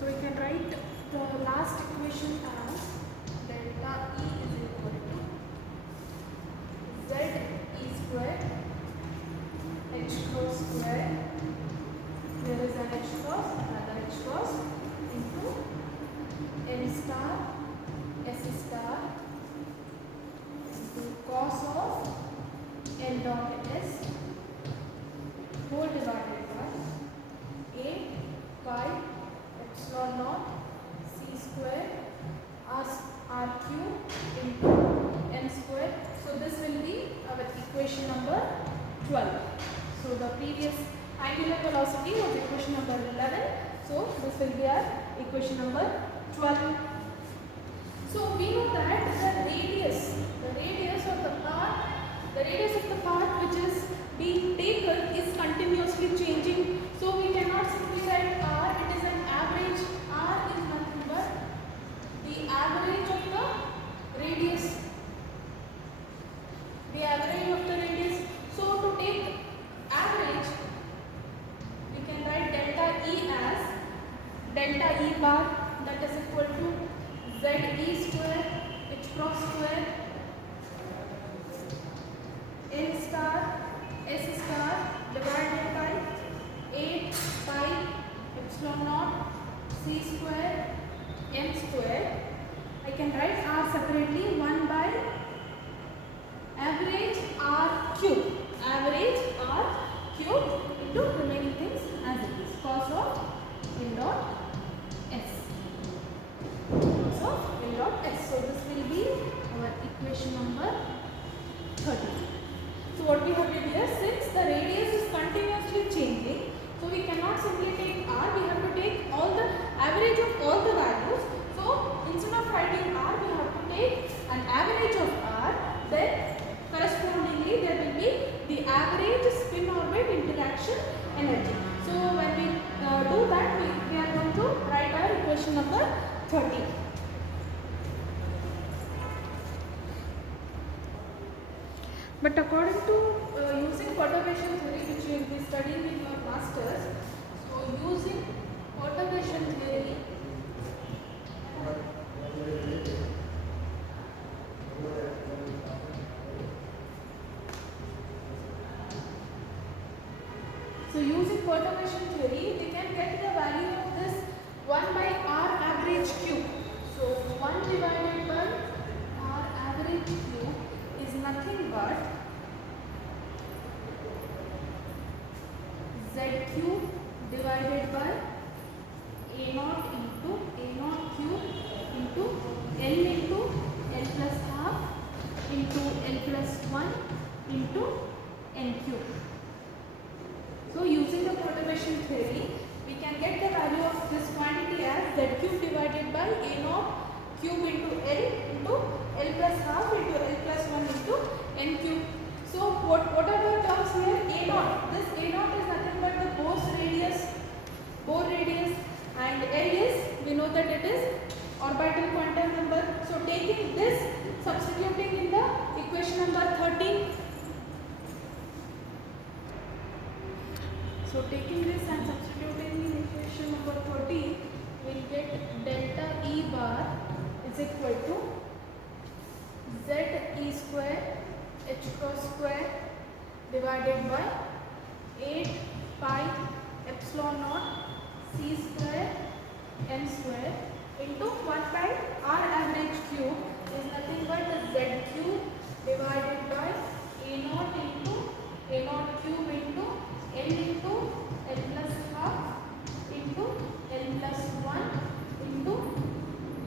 So we can write the last equation as delta E is equal to Z E square H cross square. There is an H cross, another H cross into N star S star into cos of N dot S whole divided by 8 pi epsilon naught C square R cube into N square. So this will be our equation number 12. So the previous angular velocity was equation number 11. So this will be our equation number 12. So we know that the radius of the path which is being taken is continuously changing. So we cannot simply write r. It is an average. R is nothing but the average of the radius. The average of the radius. So to take average, we can write delta E as delta E bar, that is equal to Z E square H cross square N star S star divided by 8 pi epsilon naught C square M square. I can write R separately, 1 by average R cube into remaining things as it is, cos of N dot S. So this will be our equation number 30. So what we have did here, since the radius is continuously changing, so we cannot simply take R, we have to take all the average of all the values. So instead of writing R, we have to take an average of R, then correspondingly there will be the average spin orbit interaction energy. So when we do that, we are going to write our equation number 30. But according to using perturbation theory, which you will be studying in your masters, so using perturbation theory, we can get the value of this 1 by R average cube. So 1 divided by R average cube is nothing but Z cube divided by A naught cube into L plus half into L plus 1 into N cube. So using the perturbation theory, we can get the value of this quantity as Z cube divided by A naught cube into L plus half into L plus 1 into N cube. So what are the terms here? A naught. This A naught is nothing but the Bohr radius, and L is, we know that it is orbital quantum number. So taking this, substituting in the equation number 13. So taking this and substituting in equation number 30, we will get delta E bar is equal to Z E square H cross square divided by 8 pi epsilon naught C square M square into 1 by R average cube is nothing but the Z cube divided by A naught cube into L plus half into L plus 1 into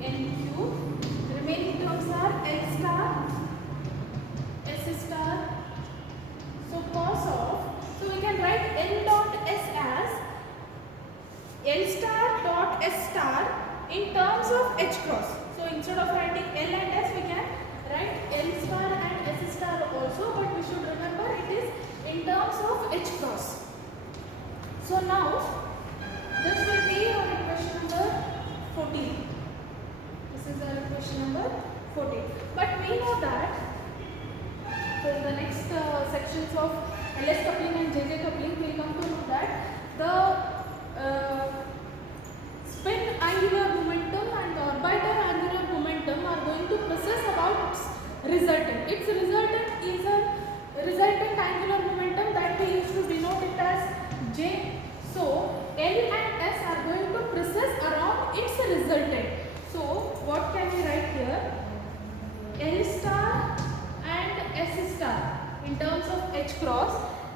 N cube. The remaining terms are L star S star. So cos of, so we can write L dot S as L star dot S star in terms of H cross. So instead of writing L and S, we can write L star and S star also, but we should remember it is in terms of H cross. So now this will be our equation number 14. This is our equation number 14. But we know that so in the next sections of LS coupling and JJ coupling, we will come to know that the spin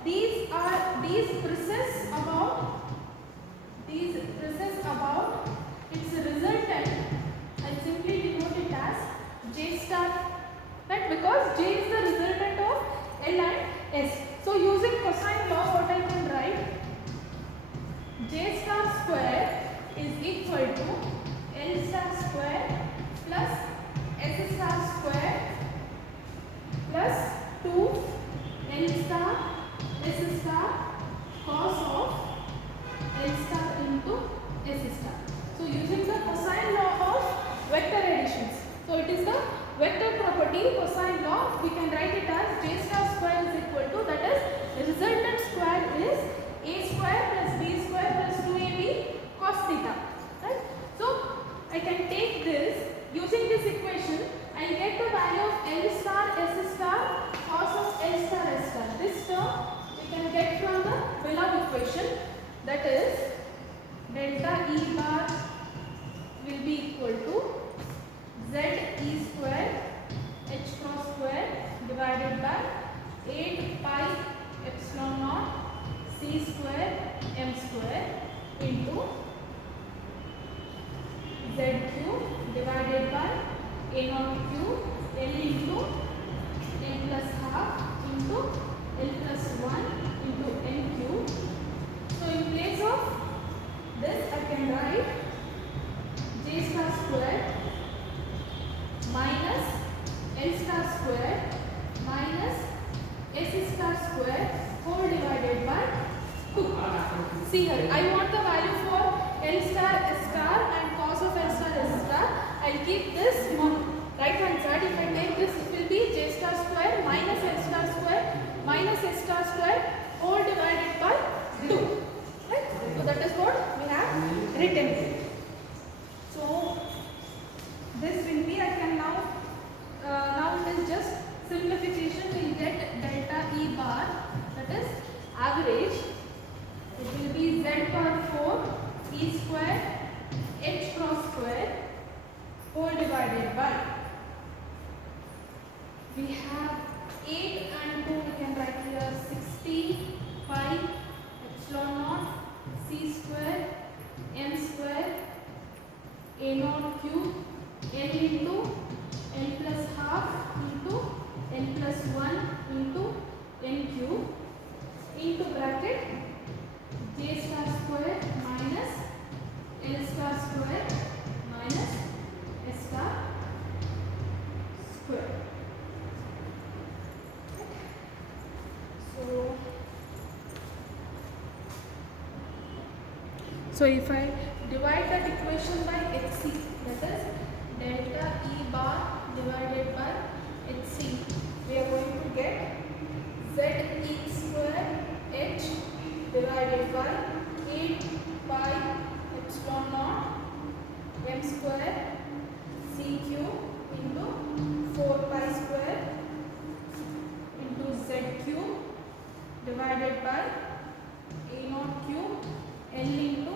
these process about its resultant. I'll simply denote it as J star, right? Because J is the resultant of L and S. So using cosine law, what I can write? J star square is equal to L star square plus S star square plus 2 L star S star cos of L star into S star. So using the cosine law of vector additions. So it is the vector property cosine law. We can write it as J star square is equal to, that is the resultant square is A square plus B square plus 2AB cos theta. Right? So I can take this, using this equation I will get the value of L star S star cos of L star S star. This term we can get from the below equation, that is delta E bar will be equal to Z E square H cross square divided by 8 pi epsilon naught C square M square into Z cube divided by A naught cube L into N plus half into L plus 1 into N cube. So in place of this I can write J star square minus L star square minus S star square whole divided by 2. See here, I want the value for L star S star and cos of L star S star. I will keep this on right hand side. If I take this, it will be J star square minus L star square minus S star square whole divided by 2. Right? So that is what we have written. So this will be, I can now it is just simplification. We will get delta E bar, that is average. It will be Z power 4 E square H cross square whole divided by, we have 8 and 2, we can write here 60 pi epsilon naught C square M square A naught cube L into N plus half into N plus 1 into N cube into bracket J star square minus L star square minus S star square. So if I divide that equation by HC, that is delta E bar divided by HC, we are going to get Z E square H divided by 8 pi epsilon naught M square C cube into 4 pi square into Z cube divided by A naught cube L into,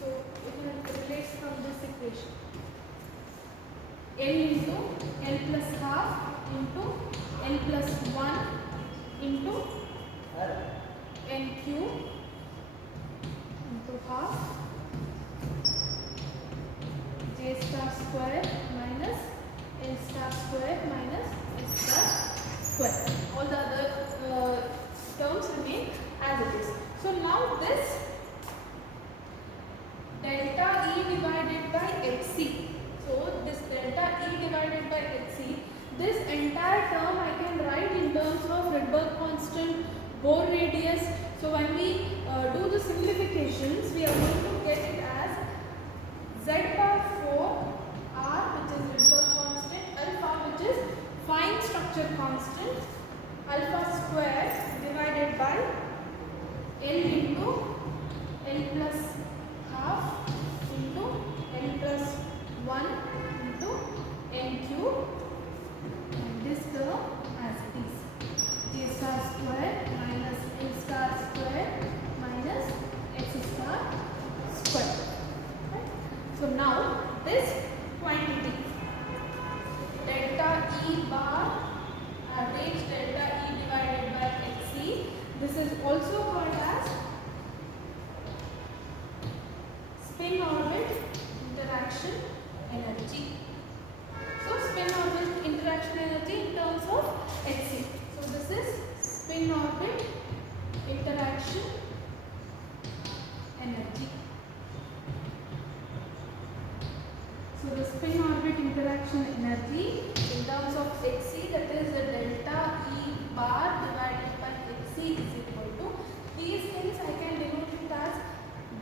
so we can replace from this equation, L into L plus half into N plus 1 into N cube into half J star square minus L star square minus S star square. All the other terms remain as it is. So now this delta E divided by HC. So this delta E divided by HC, this entire term I can write in terms of Rydberg constant, Bohr radius. So when we do the simplifications, we are going to get it as Z power 4 R, which is Rydberg constant, alpha, which is fine structure constant, alpha square divided by L into L plus half into L plus 1 into N cube, and this term as it is J star square minus L star square minus S star square. Right? So now this quantity delta E bar spin orbit interaction energy. So spin orbit interaction energy in terms of Hc. So this is spin orbit interaction energy. So the spin orbit interaction energy in terms of Hc, that is the delta E bar divided by Hc is equal to, these things I can denote it as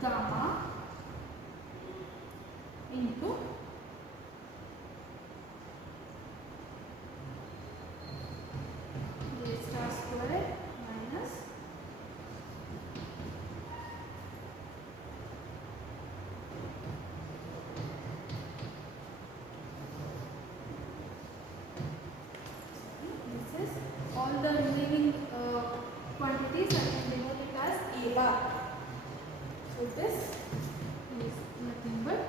gamma into J star square minus this is all the remaining quantities I can denote it as A bar. So this is nothing but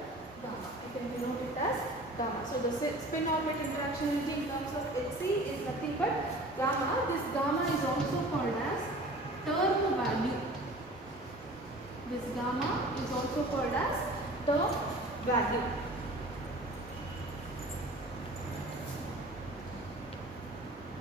gamma. I can denote it as gamma. So the spin orbit interaction energy in terms of Hc is nothing but gamma